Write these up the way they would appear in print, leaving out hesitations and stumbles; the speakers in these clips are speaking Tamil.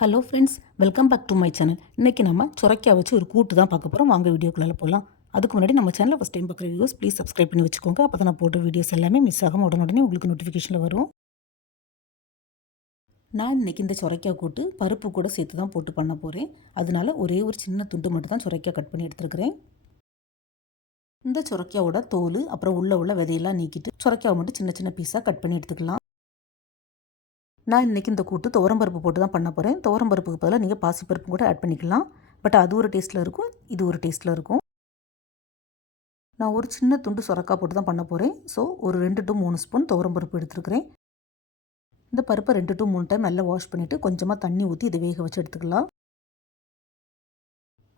Hello friends, welcome back to my channel. இன்றைக்கி நம்ம சுரைக்காய் வச்சு ஒரு கூட்டு தான் பார்க்க போகிறோம். வாங்க வீடியோக்குள்ளே போகலாம். அதுக்கு முன்னாடி நம்ம சேனலை ஃபஸ்ட் டைம் பார்க்குற வீடியோஸ் ப்ளீஸ் சப்ஸ்கிரைப் பண்ணி வச்சுக்கோங்க. அப்போ தான் நான் போடுற வீடியோஸ் எல்லாமே மிஸ் ஆகாமல் உடனே உங்களுக்கு நோட்டிஃபிகேஷனில் வரும். நான் இன்றைக்கி இந்த சுரைக்காய் கூட்டு பருப்பு கூட சேர்த்து தான் போட்டு பண்ண போகிறேன். அதனால ஒரே ஒரு சின்ன துண்டு மட்டும் தான் சுரைக்காய் கட் பண்ணி எடுத்துருக்கிறேன். இந்த சுரைக்காயோட தோல் அப்புறம் உள்ள விதையெல்லாம் நீக்கிட்டு சுரைக்காவை மட்டும் சின்ன சின்ன பீஸாக கட் பண்ணி எடுத்துக்கலாம். நான் இன்றைக்கி இந்த கூட்டு துவரம்பருப்பு போட்டு தான் பண்ண போகிறேன். துவரம்பருப்புக்கு பதிலாக நீங்கள் பாசிப்பருப்பு கூட ஆட் பண்ணிக்கலாம். பட் அது ஒரு டேஸ்ட்டில் இருக்கும், இது ஒரு டேஸ்ட்டில் இருக்கும். நான் ஒரு சின்ன துண்டு சுரக்காய் போட்டு தான் பண்ண போகிறேன். ஸோ ஒரு 2 to 3 ஸ்பூன் துவரம்பருப்பு எடுத்துருக்கிறேன். இந்த பருப்பை 2 to 3 டைம் நல்லா வாஷ் பண்ணிவிட்டு கொஞ்சமாக தண்ணி ஊற்றி இதை வேக வச்சு எடுத்துக்கலாம்.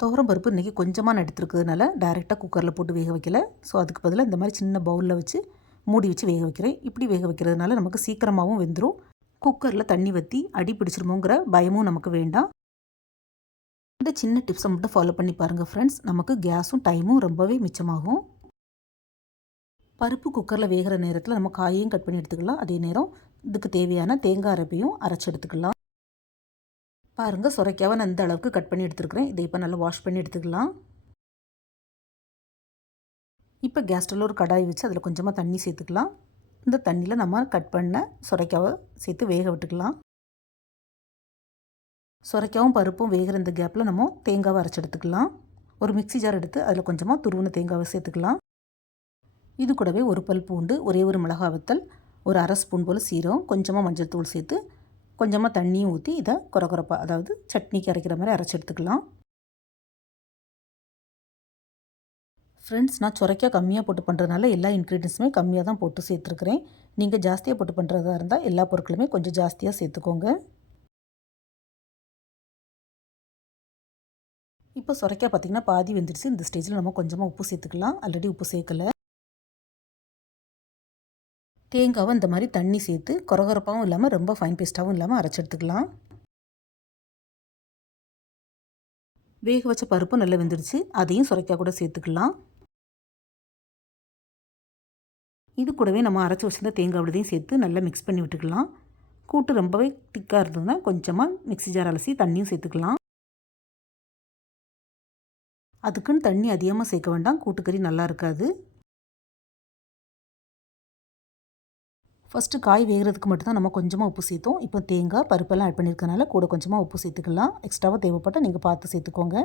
துவரம்பருப்பு இன்றைக்கி கொஞ்சமாக நான் எடுத்துருக்கிறதுனால டைரெக்டாக குக்கரில் போட்டு வேக வைக்கல. ஸோ அதுக்கு பதிலாக இந்த மாதிரி சின்ன பவுலில் வச்சு மூடி வச்சு வேக வைக்கிறேன். இப்படி வேக வைக்கிறதுனால நமக்கு சீக்கிரமாகவும் வெந்துடும். குக்கரில் தண்ணி வற்றி அடி பிடிச்சிருமோங்கிற பயமும் நமக்கு வேண்டாம். இந்த சின்ன டிப்ஸை மட்டும் ஃபாலோ பண்ணி பாருங்கள் ஃப்ரெண்ட்ஸ். நமக்கு கேஸும் டைமும் ரொம்பவே மிச்சமாகும். பருப்பு குக்கரில் வேகிற நேரத்தில் நம்ம காயையும் கட் பண்ணி எடுத்துக்கலாம். அதே நேரம் இதுக்கு தேவையான தேங்காய் அரைப்பையும் அரைச்சி எடுத்துக்கலாம். பாருங்கள், சுரைக்காவை நான் இந்த அளவுக்கு கட் பண்ணி எடுத்துருக்கிறேன். இதை இப்போ நல்லா வாஷ் பண்ணி எடுத்துக்கலாம். இப்போ கேஸ் ஸ்டவ்வில் ஒரு கடாய் வச்சு அதில் கொஞ்சமாக தண்ணி சேர்த்துக்கலாம். இந்த தண்ணியில் நம்ம கட் பண்ண சுரைக்காவை சேர்த்து வேக விட்டுக்கலாம். சுரைக்காவும் பருப்பும் வேகிற இந்த கேப்பில் நம்ம தேங்காவை அரைச்சி எடுத்துக்கலாம். ஒரு மிக்ஸி ஜார் எடுத்து அதில் கொஞ்சமாக துருவின தேங்காவை சேர்த்துக்கலாம். இது கூடவே ஒரு பல் பூண்டு, ஒரே ஒரு மிளகாய் வத்தல், ஒரு அரை ஸ்பூன் போல் சீரகம், கொஞ்சமாக மஞ்சள் தூள் சேர்த்து கொஞ்சமாக தண்ணியும் ஊற்றி இதை கொரகொரப்பாக, அதாவது சட்னிக்கு அரைக்கிற மாதிரி அரைச்சி எடுத்துக்கலாம். ஃப்ரெண்ட்ஸ், நான் சுரைக்காய் கம்மியாக போட்டு பண்ணுறதுனால எல்லா இன்க்ரீடியன்ஸுமே கம்மியாக தான் போட்டு சேர்த்துருக்குறேன். நீங்கள் ஜாஸ்தியாக போட்டு பண்ணுறதா இருந்தால் எல்லா பொருட்களுமே கொஞ்சம் ஜாஸ்தியாக சேர்த்துக்கோங்க. இப்போ சுரைக்காய் பார்த்திங்கன்னா பாதி வெந்துடுச்சு. இந்த ஸ்டேஜில் நம்ம கொஞ்சமாக உப்பு சேர்த்துக்கலாம். ஆல்ரெடி உப்பு சேர்க்கலை. தேங்காவை இந்த மாதிரி தண்ணி சேர்த்து கொரகொரப்பாகவும் இல்லாமல் ரொம்ப ஃபைன் பேஸ்ட்டாகவும் இல்லாமல் அரைச்சி எடுத்துக்கலாம். வேக வச்ச பருப்பும் நல்லா வெந்துடுச்சு. அதையும் சுரைக்காய் கூட சேர்த்துக்கலாம். இது கூடவே நம்ம அரைச்சி வச்சுருந்த தேங்காய் விழுதையும் சேர்த்து நல்லா மிக்ஸ் பண்ணி விட்டுக்கலாம். கூட்டு ரொம்பவே திக்காக இருந்ததுன்னா கொஞ்சமாக மிக்ஸி ஜார் அலசி தண்ணியும் சேர்த்துக்கலாம். அதுக்குன்னு தண்ணி அதிகமாக சேர்க்க வேண்டாம், கூட்டுக்கறி நல்லா இருக்காது. ஃபஸ்ட்டு காய் வேகிறதுக்கு மட்டும்தான் நம்ம கொஞ்சமாக உப்பு சேர்த்தோம். இப்போ தேங்காய் பருப்பெல்லாம் ஆட் பண்ணியிருக்கனால கூட கொஞ்சமாக உப்பு சேர்த்துக்கலாம். எக்ஸ்ட்ராவாக தேவைப்பட்டால் நீங்கள் பார்த்து சேர்த்துக்கோங்க.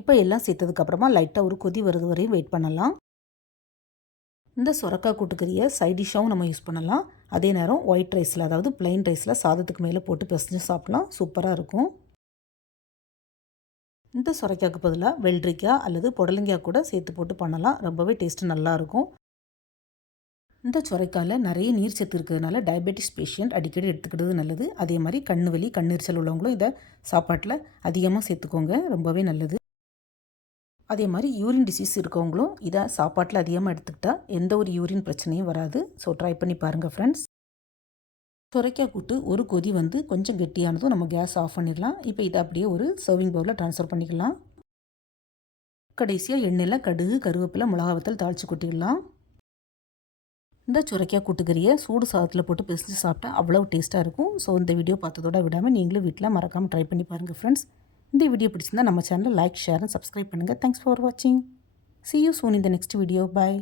இப்போ எல்லாம் சேர்த்ததுக்கப்புறமா லைட்டாக ஒரு கொதி வருது வரையும் வெயிட் பண்ணலாம். இந்த சுரக்காய் கூட்டுக்கறியை சைட் டிஷ்ஷாகவும் நம்ம யூஸ் பண்ணலாம். அதே நேரம் ஒயிட் ரைஸில், அதாவது பிளைன் ரைஸில் சாதத்துக்கு மேலே போட்டு பிசைஞ்சு சாப்பிட்லாம். சூப்பராக இருக்கும். இந்த சுரைக்காய்க்கு பதிலாக வெள்ளரிக்காய் அல்லது புடலங்காய் கூட சேர்த்து போட்டு பண்ணலாம். ரொம்பவே டேஸ்ட்டு நல்லாயிருக்கும். இந்த சுரைக்காயில் நிறைய நீர் சத்து இருக்கிறதுனால டயபெட்டிஸ் பேஷண்ட் அடிக்கடி எடுத்துக்கிறது நல்லது. அதே மாதிரி கண் வலி, கண்ணெரிச்சல் உள்ளவங்களும் இதை சாப்பாட்டில் அதிகமாக சேர்த்துக்கோங்க. ரொம்பவே நல்லது. அதே மாதிரி யூரின் டிசீஸ் இருக்கவங்களும் இதை சாப்பாட்டில் அதிகமாக எடுத்துக்கிட்டால் எந்த ஒரு யூரின் பிரச்சனையும் வராது. ஸோ ட்ரை பண்ணி பாருங்கள் ஃப்ரெண்ட்ஸ். சுரைக்காய் கூட்டு ஒரு கொதி வந்து கொஞ்சம் கெட்டியானதும் நம்ம கேஸ் ஆஃப் பண்ணிடலாம். இப்போ இதை அப்படியே ஒரு சர்விங் பவுலில் ட்ரான்ஸ்ஃபர் பண்ணிக்கலாம். கடைசியாக எண்ணெயில் கடுகு, கருவேப்பிலை, மிளகா வத்தல் தாளித்து கொட்டிடலாம். இந்த சுரைக்காய் கூட்டுக்கறியை சூடு சாதத்தில் போட்டு பிசைஞ்சு சாப்பிட்டா அவ்வளோ டேஸ்ட்டாக இருக்கும். ஸோ இந்த வீடியோ பார்த்ததோட விடாமல் நீங்களும் வீட்டில் மறக்காமல் ட்ரை பண்ணி பாருங்கள் ஃப்ரெண்ட்ஸ். இந்த வீடியோ பிடிச்சிருந்தால் நம்ம சேனலை லைக், ஷேர் அண்ட் சப்ஸ்கிரைப் பண்ணுங்கள். தேங்க்ஸ் ஃபார் வாட்சிங். See you soon in the next video. Bye.